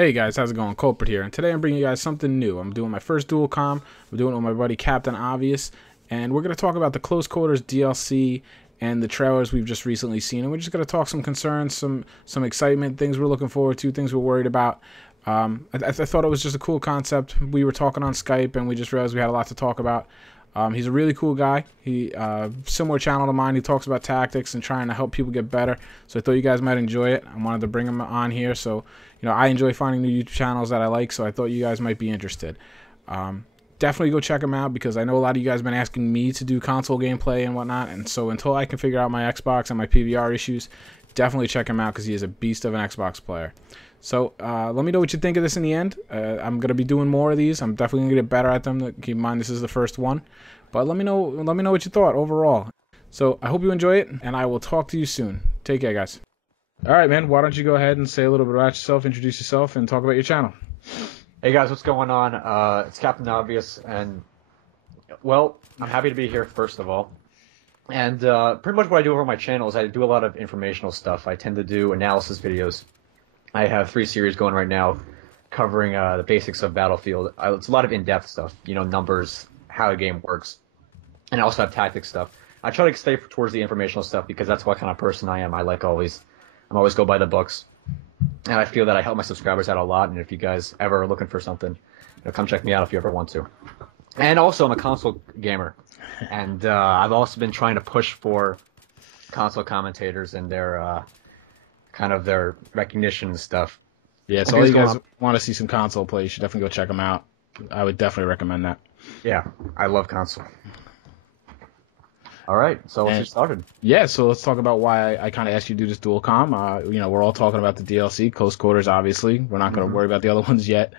Hey guys, how's it going? Culprit here, and today I'm bringing you guys something new. I'm doing my first Dual-Comm. I'm doing it with my buddy Captain Obvious, and we're going to talk about the Close Quarters DLC and the trailers we've just recently seen, and we're just going to talk some concerns, some excitement, things we're looking forward to, things we're worried about. I thought it was just a cool concept. We were talking on Skype, and we just realized we had a lot to talk about. He's a really cool guy. He similar channel to mine. He talks about tactics and trying to help people get better. So I thought you guys might enjoy it. I wanted to bring him on here. So I enjoy finding new YouTube channels that I like. So I thought you guys might be interested. Definitely go check him out because I know a lot of you guys have been asking me to do console gameplay and whatnot. And so until I can figure out my Xbox and my PVR issues, definitely check him out because he is a beast of an Xbox player. So let me know what you think of this in the end. I'm going to be doing more of these. I'm definitely going to get better at them. Keep in mind this is the first one. But let me know what you thought overall. So I hope you enjoy it, and I will talk to you soon. Take care, guys. All right, man. Why don't you go ahead and say a little bit about yourself, introduce yourself, and talk about your channel. Hey, guys. What's going on? It's Captain Obvious, and, well, I'm happy to be here, first of all. And pretty much what I do over my channel is I do a lot of informational stuff. I tend to do analysis videos. I have 3 series going right now covering the basics of Battlefield. It's a lot of in-depth stuff, numbers, how the game works, and I also have tactics stuff. I try to stay towards the informational stuff because that's what kind of person I am. I'm always go by the books, and I feel that I help my subscribers out a lot, and if you guys ever are looking for something, come check me out if you ever want to. And also, I'm a console gamer, and I've also been trying to push for console commentators and their their recognition and stuff. Yeah, so all you guys want to see some console play, you should definitely go check them out. I would definitely recommend that. Yeah, I love console. All right, so let's get started. Yeah, so let's talk about why I kind of asked you to do this Dual-Comm. We're all talking about the DLC, Close Quarters, obviously. We're not going to worry about the other ones yet.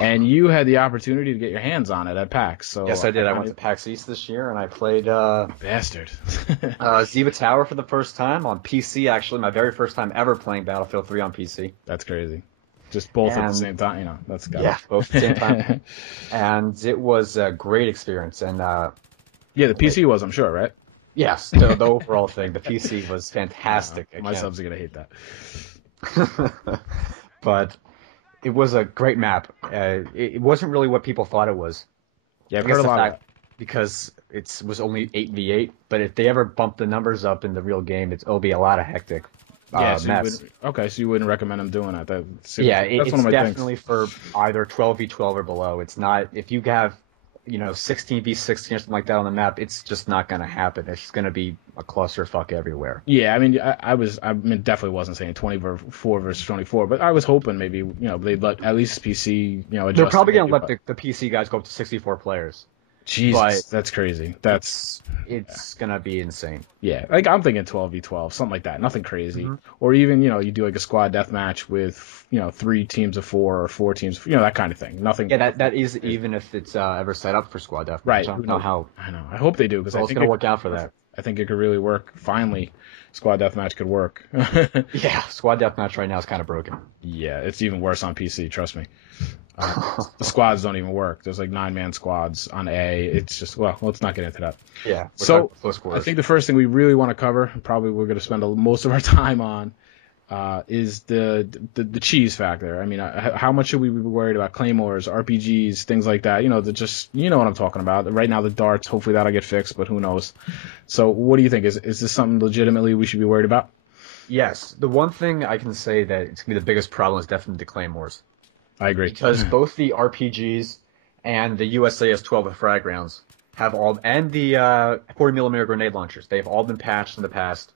And you had the opportunity to get your hands on it at PAX. So yes, I did. I went to PAX East this year, and I played Bastard. Ziva Tower for the first time on PC, actually. My very first time ever playing Battlefield 3 on PC. That's crazy. Just both at the same time, that's got yeah, both at the same time. And it was a great experience. And yeah, the PC was, I'm sure, right? Yes, the overall thing. The PC was fantastic. My subs are going to hate that. But it was a great map. It wasn't really what people thought it was. Yeah, I've heard a lot of that. Because it was only 8v8, but if they ever bump the numbers up in the real game, it'll be a lot of hectic mess. So you wouldn't recommend them doing that? That's it's one of my definitely for either 12v12 or below. It's not, if you have 16v16 or something like that on the map, it's just not going to happen. It's going to be a clusterfuck everywhere. Yeah, I mean, I definitely wasn't saying 24 versus 24, but I was hoping maybe, they'd let at least PC, adjust. They're probably going to let the PC guys go up to 64 players. Jesus, that's crazy. It's going to be insane. Yeah, like I'm thinking 12v12, something like that. Nothing crazy. Or even, you do like a squad deathmatch with, 3 teams of 4 or 4 teams, that kind of thing. Nothing. Yeah, that is even if it's ever set up for squad deathmatch. Right. I don't know how. I know. I hope they do because I think it's going to work out for that. I think it could really work. Finally, squad deathmatch could work. Yeah, squad deathmatch right now is kind of broken. Yeah, it's even worse on PC. Trust me. The squads don't even work. There's like 9-man squads on A. It's just, well, let's not get into that. Yeah. So I think the first thing we really want to cover, probably we're going to spend most of our time on, is the cheese factor. I mean, how much should we be worried about claymores, RPGs, things like that? What I'm talking about. Right now, the darts. Hopefully that'll get fixed, but who knows? So what do you think? Is this something legitimately we should be worried about? Yes. The one thing I can say that it's gonna be the biggest problem is definitely the claymores. I agree. Because both the RPGs and the USAS-12 with frag rounds and the 40mm grenade launchers, they've all been patched in the past.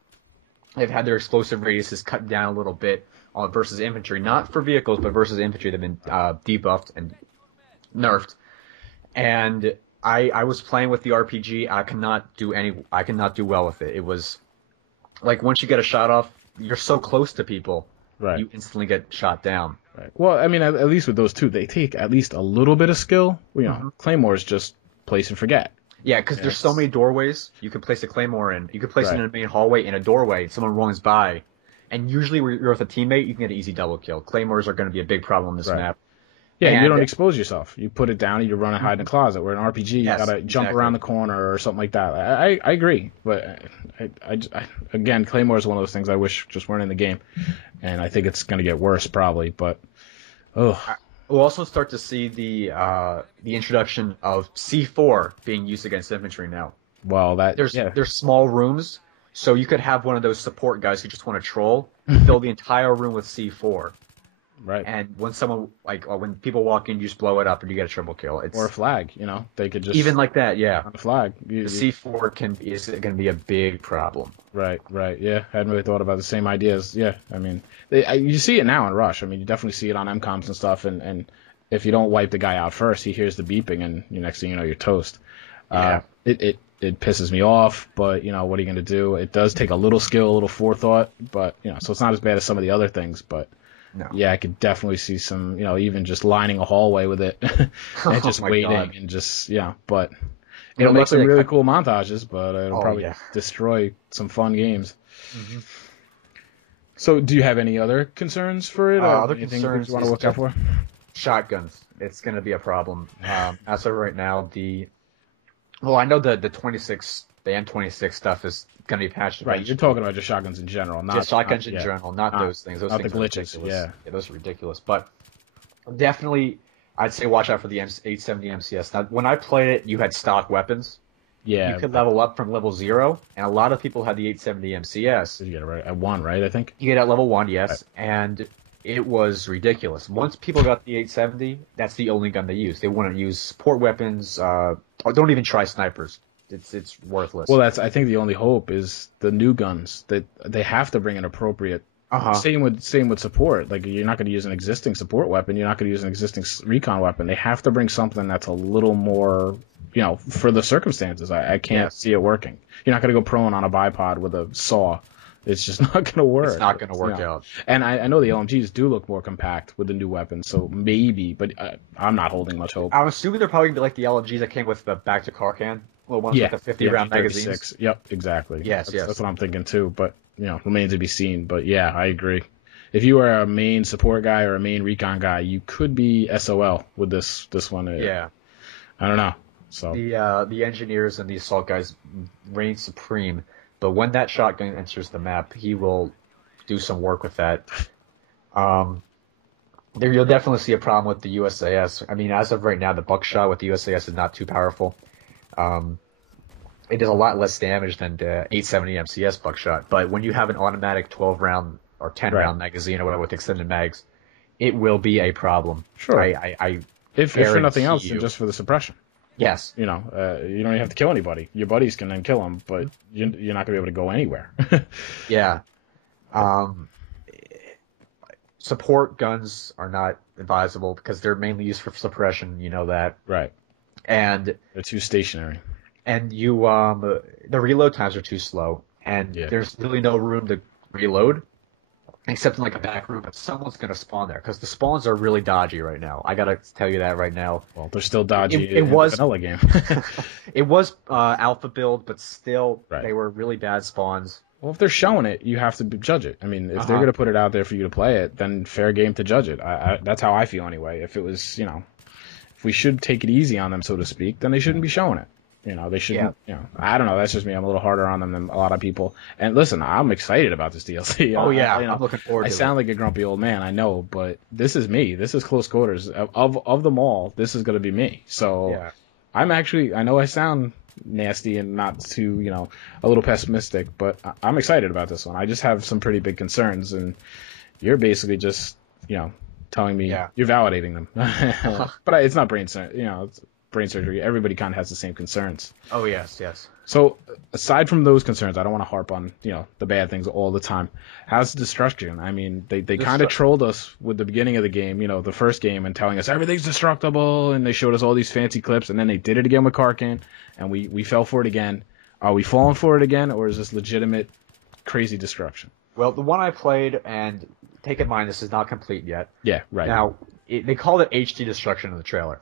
They've had their explosive radiuses cut down a little bit versus infantry. Not for vehicles, but versus infantry. They've been debuffed and nerfed. And I was playing with the RPG. I cannot do well with it. It was like once you get a shot off, you're so close to people, right? You instantly get shot down. Right. Well, I mean, at least with those two, they take at least a little bit of skill. Claymores just place and forget. Yeah, because there's so many doorways you can place a claymore in. You can place it in a main hallway, in a doorway. Someone runs by, and usually when you're with a teammate, you can get an easy double kill. Claymores are going to be a big problem on this map. Yeah, and you don't expose yourself. You put it down and you run and hide in a closet. Where an RPG, you gotta jump around the corner or something like that. I agree, but again, Claymore is one of those things I wish just weren't in the game, and I think it's gonna get worse probably. But Oh, We'll also start to see the introduction of C4 being used against infantry now. well, that, There's yeah, there's small rooms, so you could have one of those support guys who just want to troll, fill the entire room with C4, right. and when someone like or when people walk in, you just blow it up and you get a triple kill. Or a It's flag, they could even just like that, yeah. on a flag. The C4 is going to be a big problem. Right, right, yeah. Hadn't really thought about the same ideas. Yeah, I mean, you see it now in Rush. I mean, you definitely see it on MCOMs and stuff. And if you don't wipe the guy out first, he hears the beeping, and next thing you know, you're toast. Yeah. It pisses me off, but what are you gonna do? It does take a little skill, a little forethought, but so it's not as bad as some of the other things. But No. yeah, I could definitely see some, even just lining a hallway with it and just my waiting God. and just but. It'll make luckily some they really cut- cool montages, but it'll Oh probably yeah. destroy some fun games. hmm So, do you have any other concerns for it? Other Anything concerns you want to is look out just for? shotguns. It's going to be a problem. As of right now, I know the M26 stuff is going to be patched Right, you're eventually. talking about just shotguns in general, not Just shotguns not, in yeah, general, not not, those things. Those not the things are glitches. ridiculous. Yeah, Those are ridiculous. But definitely, I'd say watch out for the 870 MCS. Now, when I played it, you had stock weapons. You yeah. could level up from level 0, and a lot of people had the 870 MCS. Did you get it right? At one, right? I think. You get at level 1, Right. yes, and it was ridiculous. Once people got the 870, that's the only gun they use. They wouldn't use support weapons, or don't even try snipers. It's worthless. Well, I think the only hope is the new guns that they have to bring an appropriate. Uh-huh. Same with support. Like you're not going to use an existing support weapon. You're not going to use an existing recon weapon. They have to bring something that's a little more, for the circumstances. I can't see it working. You're not going to go prone on a bipod with a saw. It's just not going to work. It's not going to work out. And I know the LMGs do look more compact with the new weapons, so maybe, but I'm not holding much hope. I'm assuming they're probably going to be like the LMGs that came with the back to car can. Little ones with the 50 round magazines. Yep, exactly. Yes, yes. That's what I'm thinking too, but, remains to be seen. But yeah, I agree. If you are a main support guy or a main recon guy, you could be SOL with this one. Yeah. I don't know. So The engineers and the assault guys reign supreme, but when that shotgun enters the map, he will do some work with that. You'll definitely see a problem with the USAS. I mean, as of right now, the buckshot with the USAS is not too powerful. It does a lot less damage than the 870 MCS buckshot, but when you have an automatic 12 round or 10 round magazine or whatever with extended mags, it will be a problem. Sure. If for nothing else, then just for the suppression. Yes. You don't even have to kill anybody. Your buddies can then kill them, but you're not going to be able to go anywhere. Yeah. Support guns are not advisable because they're mainly used for suppression. You know that. Right. And they're too stationary. And the reload times are too slow, and there's really no room to reload, except in like a back room. But someone's gonna spawn there because the spawns are really dodgy right now. I gotta tell you that right now. Well, they're still dodgy. It was the vanilla game. It was alpha build, but still they were really bad spawns. Well, if they're showing it, you have to judge it. I mean, if they're going to put it out there for you to play it, then fair game to judge it. That's how I feel anyway. If it was, if we should take it easy on them, so to speak, then they shouldn't be showing it. They shouldn't, I don't know. That's just me. I'm a little harder on them than a lot of people. And listen, I'm excited about this DLC. Oh, yeah. I'm looking forward to it. I sound like a grumpy old man, I know, but this is me. This is close quarters. Of them all, this is going to be me. So I'm actually, I know I sound nasty and not too, a little pessimistic, but I'm excited about this one. I just have some pretty big concerns, and you're basically just, telling me you're validating them. But it's not brain surgery. Everybody kind of has the same concerns. Oh, yes, yes. So aside from those concerns, I don't want to harp on, the bad things all the time. How's destruction? I mean, they kind of trolled us with the beginning of the game, the first game, and telling us everything's destructible, and they showed us all these fancy clips, and then they did it again with Karkin, and we fell for it again. Are we falling for it again, or is this legitimate crazy destruction? Well, the one I played, and take in mind this is not complete yet. Yeah, right. Now, they called it HD destruction in the trailer.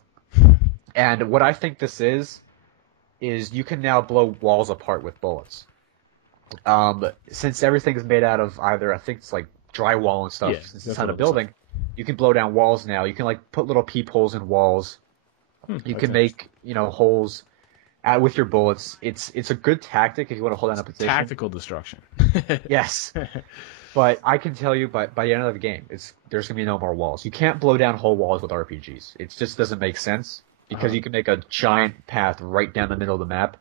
And what I think this is you can now blow walls apart with bullets. Since everything is made out of either, I think it's like drywall and stuff, since it's not a building, you can blow down walls now. You can like put little peepholes in walls. You can make, holes with your bullets. It's a good tactic if you want to hold down a position. Tactical destruction. Yes. But I can tell you, by the end of the game, there's gonna be no more walls. You can't blow down whole walls with RPGs. It just doesn't make sense because you can make a giant path right down the middle of the map.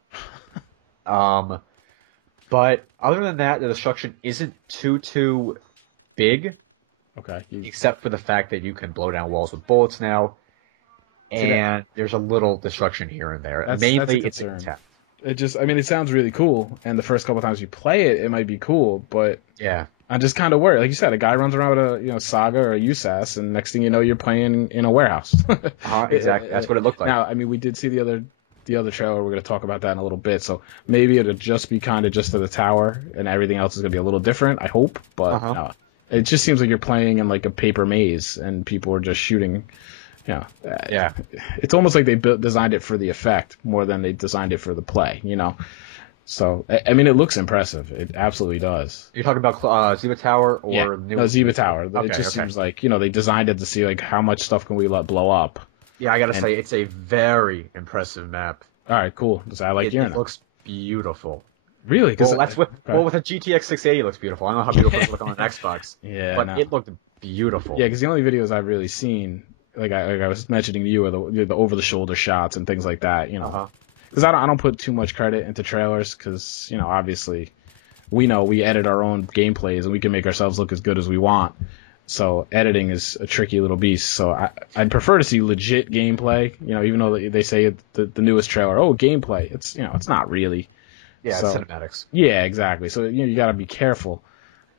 But other than that, the destruction isn't too big. Okay. Except for the fact that you can blow down walls with bullets now, and there's a little destruction here and there. Mainly, that's it's a concern. It sounds really cool, and the first couple times you play it, it might be cool, but yeah, I'm just kind of worried. Like you said, a guy runs around with a Saga or a USAS, and next thing you know, you're playing in a warehouse. Exactly. That's what it looked like. Now, we did see the other trailer. We're going to talk about that in a little bit. So maybe it'll just be kind of just to the tower, and everything else is going to be a little different. I hope, but no. It just seems like you're playing in like a paper maze, and people are just shooting. Yeah. It's almost like they designed it for the effect more than they designed it for the play. So it looks impressive. It absolutely does. You're talking about Ziba Tower or Ziba Tower. Okay, it just seems like they designed it to see like how much stuff can we let blow up. Yeah, I gotta say it's a very impressive map. All right, cool. I like hearing it. It looks beautiful. Really? With a GTX 680 it looks beautiful. I don't know how beautiful it looks on an Xbox. Yeah, but it looked beautiful. Yeah, because the only videos I've really seen, like I was mentioning to you, are the over the shoulder shots and things like that. Because I don't put too much credit into trailers because obviously we know we edit our own gameplays and we can make ourselves look as good as we want. So editing is a tricky little beast. So I'd prefer to see legit gameplay. Even though they say the newest trailer, gameplay. It's not really. Yeah, it's cinematics. Yeah, exactly. So you got to be careful.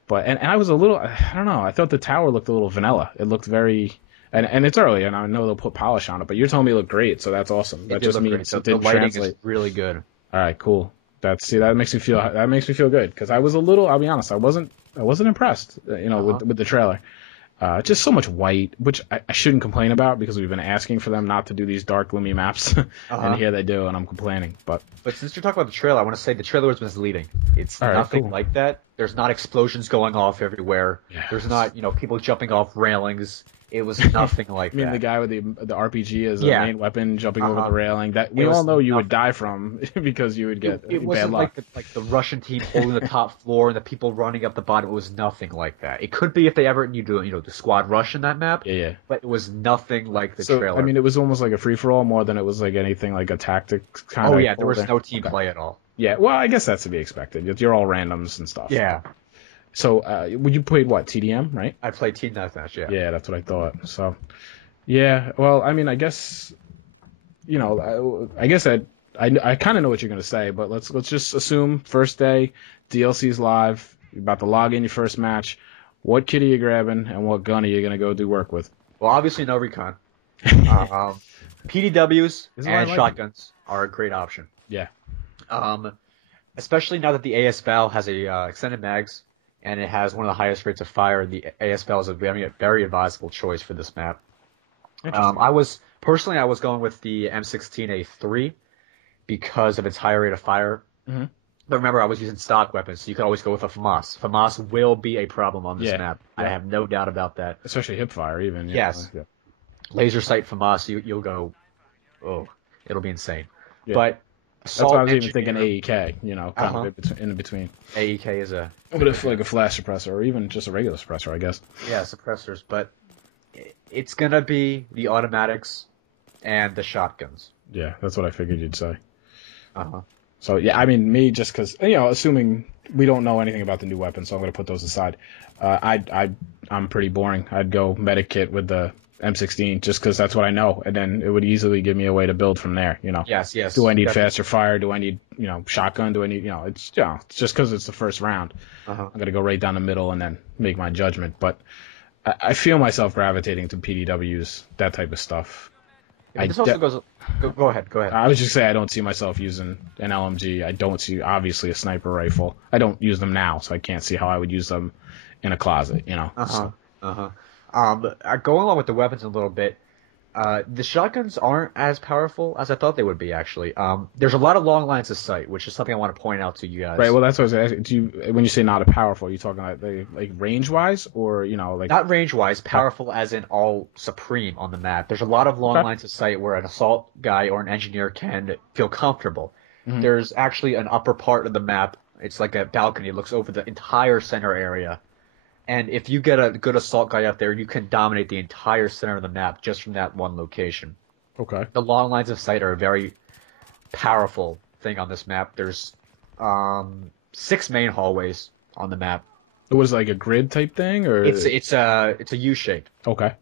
But and I was a little, I don't know. I thought the tower looked a little vanilla. It looked very, and it's early, and I know they'll put polish on it. But you're telling me it looked great, so that's awesome. That just means it didn't translate. The lighting is really good. All right, cool. That makes me feel good because I was a little. I'll be honest. I wasn't impressed. With the trailer. Just so much white, which I shouldn't complain about because we've been asking for them not to do these dark, gloomy maps, and here they do, and I'm complaining. But since you're talking about the trailer, I want to say the trailer was misleading. It's nothing like that. There's not explosions going off everywhere. Yeah, There's not people jumping off railings. It was nothing like that. I mean, the guy with the RPG as a main weapon jumping over the railing that we all know you would die from because you would get it wasn't bad luck. like the Russian team holding the top floor and the people running up the bottom. It was nothing like that. It could be if they ever do the squad rush in that map. Yeah. But it was nothing like the trailer. It was almost like a free for all more than it was like anything like a tactic kind of. Oh yeah, there was no team play at all. Yeah, well, I guess that's to be expected. You're all randoms and stuff. Yeah. So, you played what, TDM, right? I played Team Deathmatch, yeah. Yeah, that's what I thought. So, yeah, well, I guess, I kind of know what you're going to say, but let's just assume first day, DLC's live, you're about to log in your first match. What kit are you grabbing, and what gun are you going to go do work with? Well, obviously no recon. PDWs and shotguns are a great option. Yeah. Especially now that the AS-Val has a extended mags, and it has one of the highest rates of fire. The AS-Val is a very advisable choice for this map. I was going with the M16A3 because of its high rate of fire. Mm-hmm. But remember, I was using stock weapons, so you could always go with a FAMAS. FAMAS will be a problem on this map. Yeah. I have no doubt about that. Especially hip fire, even. Yes. Yeah. Laser sight FAMAS, you'll go, it'll be insane. Yeah. But that's why I was even thinking AEK, kind of in between. AEK is a... But if like a flash suppressor, or even just a regular suppressor, I guess. Yeah, suppressors, but it's going to be the automatics and the shotguns. Yeah, that's what I figured you'd say. So, yeah, me, just because, assuming we don't know anything about the new weapons, so I'm going to put those aside. I'm pretty boring. I'd go medic kit with the M16 just because that's what I know, and then it would easily give me a way to build from there. Yes. Do I need faster fire? Do I need shotgun? Do I need it's just because it's the first round. I'm gonna go right down the middle and then make my judgment. But I feel myself gravitating to PDWs, that type of stuff. Yeah, this also goes. Go ahead. I was just saying I don't see myself using an LMG. I don't see obviously a sniper rifle. I don't use them now, so I can't see how I would use them in a closet. Going along with the weapons a little bit, the shotguns aren't as powerful as I thought they would be, actually. There's a lot of long lines of sight, which is something I want to point out to you guys. Right, well, that's what I was asking. When you say not as powerful, are you talking like range-wise, or, like... Not range-wise, powerful as in all supreme on the map. There's a lot of long lines of sight where an assault guy or an engineer can feel comfortable. Mm-hmm. There's actually an upper part of the map. It's like a balcony. It looks over the entire center area. And if you get a good assault guy out there, you can dominate the entire center of the map just from that one location. Okay. The long lines of sight are a very powerful thing on this map. There's 6 main hallways on the map. It was like a grid type thing, or It's a U shape. okay.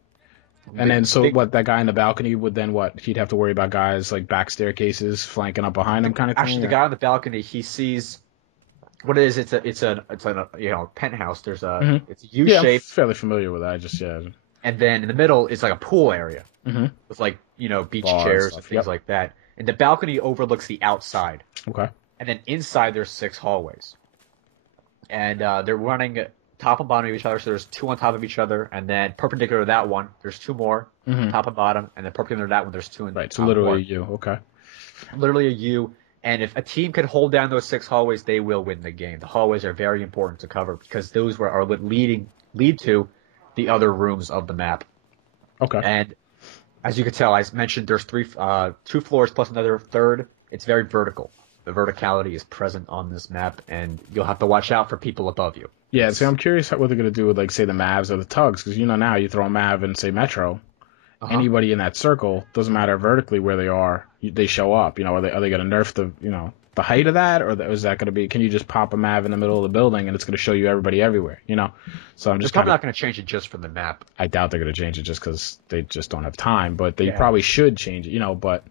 And then, so what? That guy in the balcony would then what? He'd have to worry about guys like back staircases flanking up behind him, kind of thing. Actually, the guy on the balcony, he sees what it is. It's a penthouse. There's a it's a U Yeah, shape. I'm fairly familiar with that. I just And then in the middle is like a pool area with like beach Bars, chairs stuff. and things like that. And the balcony overlooks the outside. Okay. And then inside there's 6 hallways. And they're running top and bottom of each other, so there's 2 on top of each other, and then perpendicular to that one, there's 2 more, top and bottom, and then perpendicular to that one, there's 2 in Right, so literally a U, okay. Literally a U, and if a team can hold down those 6 hallways, they will win the game. The hallways are very important to cover, because those are what lead to the other rooms of the map. Okay. And as you can tell, I mentioned there's 2 floors plus another third. It's very vertical. The verticality is present on this map, and you'll have to watch out for people above you. Yeah, so I'm curious what they're going to do with, like, say, the Mavs or the Tugs, because now you throw a Mav in, say, Metro, anybody in that circle, doesn't matter vertically where they are, they show up. Are they going to nerf the height of that, or is that going to be, can you just pop a Mav in the middle of the building and it's going to show you everybody everywhere, So I'm just probably not going to change it just for the map. I doubt they're going to change it just because they just don't have time, but they probably should change it, but,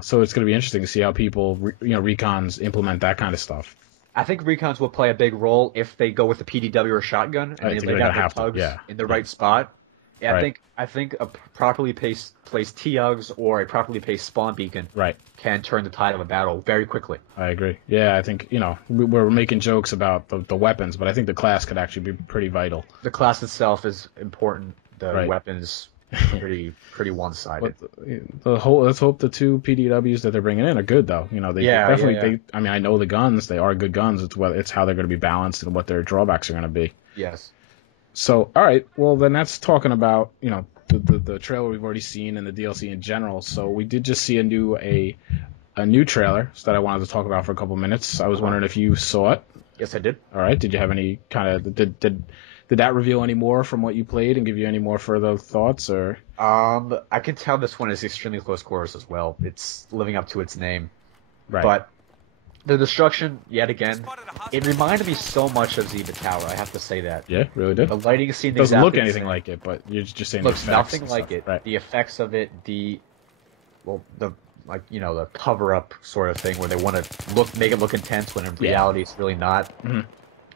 so it's going to be interesting to see how people, recons implement that kind of stuff. I think recons will play a big role if they go with a PDW or shotgun and they lay down their tugs in the right spot. Yeah, right. I think a properly placed T-Ugs or a properly placed spawn beacon can turn the tide of a battle very quickly. I agree. Yeah, I think, we're making jokes about the weapons, but I think the class could actually be pretty vital. The class itself is important. The weapons pretty one-sided. Let's hope the 2 PDWs that they're bringing in are good, though. They definitely. I mean, I know the guns; they are good guns. It's how they're going to be balanced and what their drawbacks are going to be. Yes. So, all right. Well, then that's talking about the trailer we've already seen and the DLC in general. So we did just see a new trailer that I wanted to talk about for a couple minutes. I was wondering if you saw it. Yes, I did. All right. Did you have any kind of did that reveal any more from what you played and give you any more further thoughts, or? I can tell this one is extremely close quarters as well. It's living up to its name. Right. But the destruction, yet again, it reminded me so much of Ziva Tower. I have to say that. Yeah, really did. The lighting scene doesn't look anything like it, but you're just saying looks the effects nothing like it. Right. The effects of it, the cover-up sort of thing where they want to make it look intense when in reality it's really not.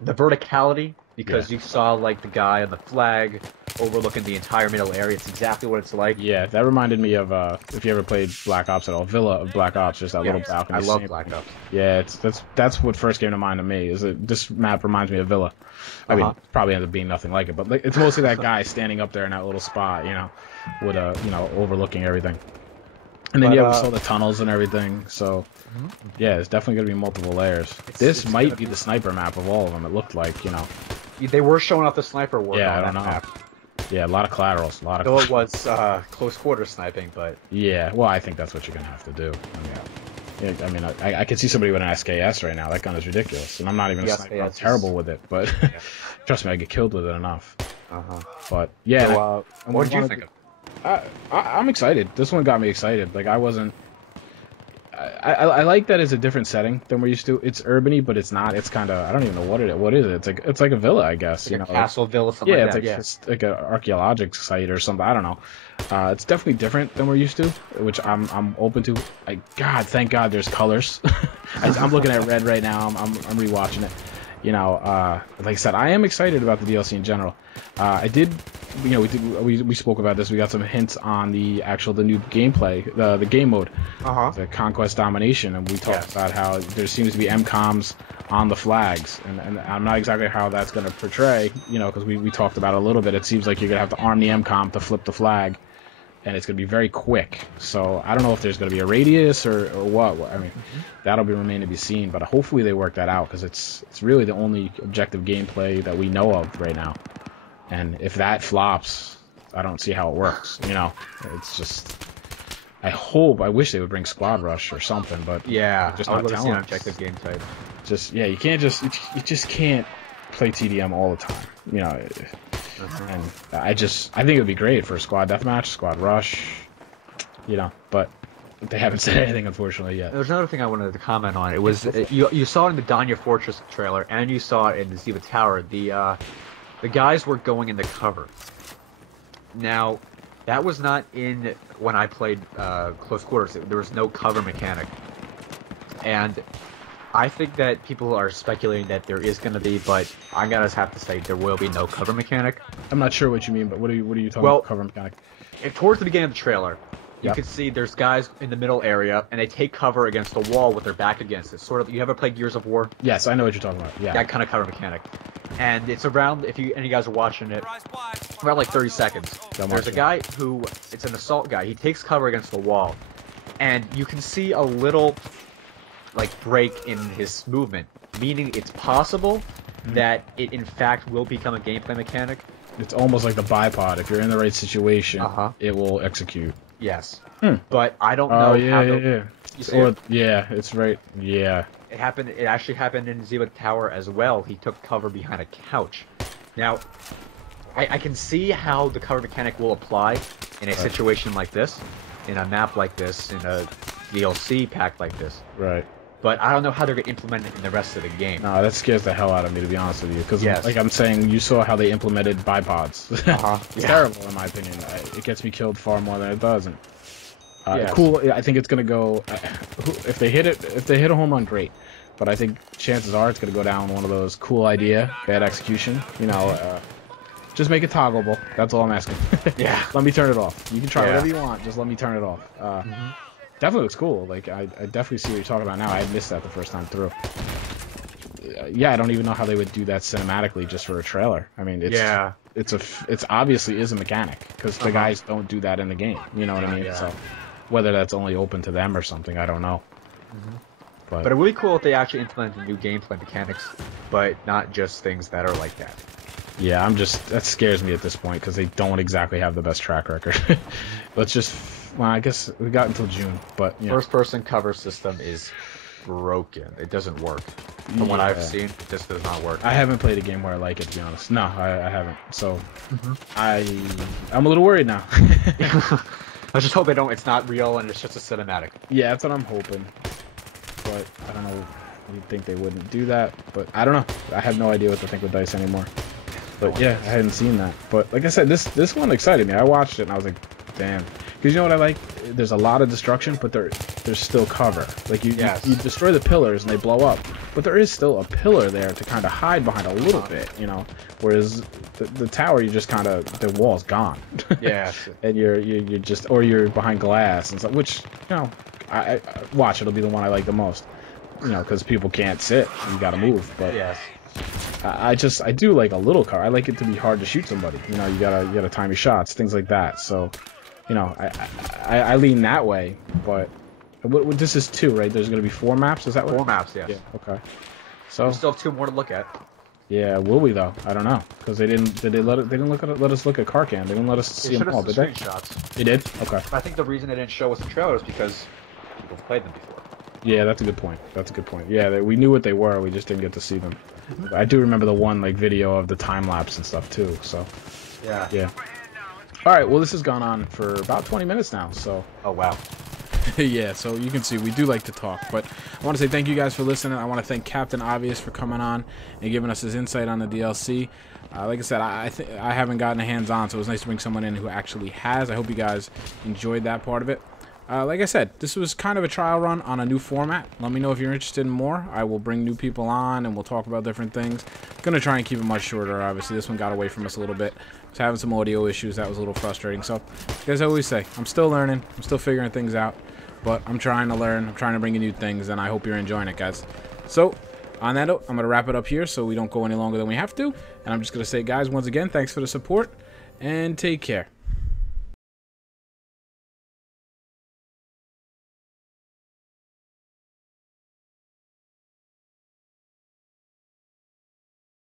The verticality, because you saw like the guy on the flag overlooking the entire middle area. It's exactly what it's like. Yeah, that reminded me of if you ever played Black Ops at all, Villa of Black Ops, just that little balcony. I love Black Ops. Yeah, that's what first came to mind to me. Is that this map reminds me of Villa. I mean, probably ended up being nothing like it, but it's mostly that guy standing up there in that little spot, with overlooking everything. And then you saw the tunnels and everything, so yeah, it's definitely going to be multiple layers. This might be the sniper map of all of them, it looked like, They were showing off the sniper work on that map. Yeah, a lot of collaterals. Though it was close quarter sniping, but... Yeah, well, I think that's what you're going to have to do. I can see somebody with an SKS right now. That gun is ridiculous. And I'm not even a sniper. I'm terrible with it, but trust me, I get killed with it enough. But, yeah. So, what did you think of it? I'm excited. This one got me excited. Like, I wasn't... I like that it's a different setting than we're used to. It's urban-y, but it's not. It's kind of, I don't even know what is it. It's like a villa, I guess. Like a castle villa, something like that. It's like an archaeological site or something. I don't know. It's definitely different than we're used to, which I'm open to. Thank God there's colors. I'm looking at red right now. I'm rewatching it. Like I said, I am excited about the DLC in general. We spoke about this. We got some hints on the new gameplay, the game mode, the Conquest Domination, and we talked about how there seems to be MCOMs on the flags, and I'm not exactly how that's going to portray, because we talked about it a little bit. It seems like you're going to have to arm the MCOM to flip the flag, and it's going to be very quick. So I don't know if there's going to be a radius or what. I mean, that'll remain to be seen, but hopefully they work that out, because it's really the only objective gameplay that we know of right now. And if that flops, I don't see how it works. It's just, I wish they would bring Squad Rush or something, but just not telling us. Objective game type. You just can't play TDM all the time. You know, and I think it would be great for a squad deathmatch, squad rush. You know, but they haven't said anything, unfortunately, yet. There's another thing I wanted to comment on. It was you saw it in the Danya Fortress trailer, and you saw it in the Ziva Tower. The guys were going into cover. Now, that was not in when I played close quarters. There was no cover mechanic, and I think that people are speculating that there is going to be, but I'm gonna have to say there will be no cover mechanic. I'm not sure what you mean, but what are you talking about? Cover mechanic? Towards the beginning of the trailer, you Yep. can see there's guys in the middle area, and they take cover against the wall with their back against it. Sort of, you ever played Gears of War? Yes, I know what you're talking about. Yeah. That kind of cover mechanic. And it's around, if you any guys are watching it, around like 30 seconds. There's a guy who, it's an assault guy. He takes cover against the wall, and you can see a little, like, break in his movement, meaning it's possible that it in fact will become a gameplay mechanic. It's almost like the bipod. If you're in the right situation, it will execute. Yes. But I don't know how yeah. You see it? Yeah, it's right. Yeah. It happened. It actually happened in Ziva Tower as well. He took cover behind a couch. Now, I can see how the cover mechanic will apply in a situation like this, in a map like this, in a DLC pack like this. Right. But I don't know how they're going to implement it in the rest of the game. No, that scares the hell out of me, to be honest with you. Because, like I'm saying, you saw how they implemented bipods. It's terrible, in my opinion. It gets me killed far more than it doesn't. Cool. I think it's gonna go. If they hit a home run, great. But I think chances are it's gonna go down one of those cool idea, bad execution. You know, just make it toggleable. That's all I'm asking. Yeah. Let me turn it off. You can try whatever you want. Just let me turn it off. Definitely looks cool. Like I definitely see what you're talking about now. I missed that the first time through. Yeah, I don't even know how they would do that cinematically just for a trailer. I mean, it's obviously is a mechanic because the guys don't do that in the game. You know what I mean? Yeah. So whether that's only open to them or something, I don't know. But it would be cool if they actually implemented new gameplay mechanics, but not just things that are like that. Yeah, that scares me at this point because they don't exactly have the best track record. Let's just, well, I guess we got until June, but First-person cover system is broken. It doesn't work. From what I've seen, it just does not work. I haven't played a game where I like it, to be honest. No, I haven't. So I'm a little worried now. I just hope it's not real and it's just a cinematic. Yeah, that's what I'm hoping. But I don't know. You'd think they wouldn't do that, but I don't know. I have no idea what to think with DICE anymore. But yeah, I hadn't seen that. But like I said, this one excited me. I watched it and I was like, damn. Because you know what I like? There's a lot of destruction, but there's still cover. Like you destroy the pillars and they blow up, but there is still a pillar there to kind of hide behind a little bit, you know. Whereas the tower, you just kind of, the wall's gone. Yeah. And you're just, or you're behind glass and stuff. Which, you know, I watch. It'll be the one I like the most. You know, because people can't sit. You got to move. But I do like a little cover. I like it to be hard to shoot somebody. You know, you gotta time your shots, things like that. So, you know, I lean that way. But this is 2, right? There's gonna be 4 maps. Is that what? 4 maps, yes. Yeah. Okay. So we still have 2 more to look at. Yeah, will we though? I don't know, because they didn't. Did they let it? They didn't let us look at Karkan. They didn't let us see them all, did they? Screenshots. They did. Okay. I think the reason they didn't show us the trailer is because people have played them before. Yeah, that's a good point. That's a good point. Yeah, we knew what they were. We just didn't get to see them. I do remember the one video of the time lapse and stuff too. So. Yeah. Yeah. All right. Well, this has gone on for about 20 minutes now. So. Oh wow. Yeah, so you can see we do like to talk, but I want to say thank you guys for listening. I want to thank Captain Obvious for coming on and giving us his insight on the DLC. Like I said, I haven't gotten a hands-on, so it was nice to bring someone in who actually has. I hope you guys enjoyed that part of it. Like I said, this was kind of a trial run on a new format. Let me know if you're interested in more. I will bring new people on and we'll talk about different things. I'm going to try and keep it much shorter, obviously. This one got away from us a little bit. I was having some audio issues. That was a little frustrating. So, as I always say, I'm still learning. I'm still figuring things out. But I'm trying to learn. I'm trying to bring you new things, and I hope you're enjoying it, guys. So, on that note, I'm going to wrap it up here so we don't go any longer than we have to. And I'm just going to say, guys, once again, thanks for the support, and take care.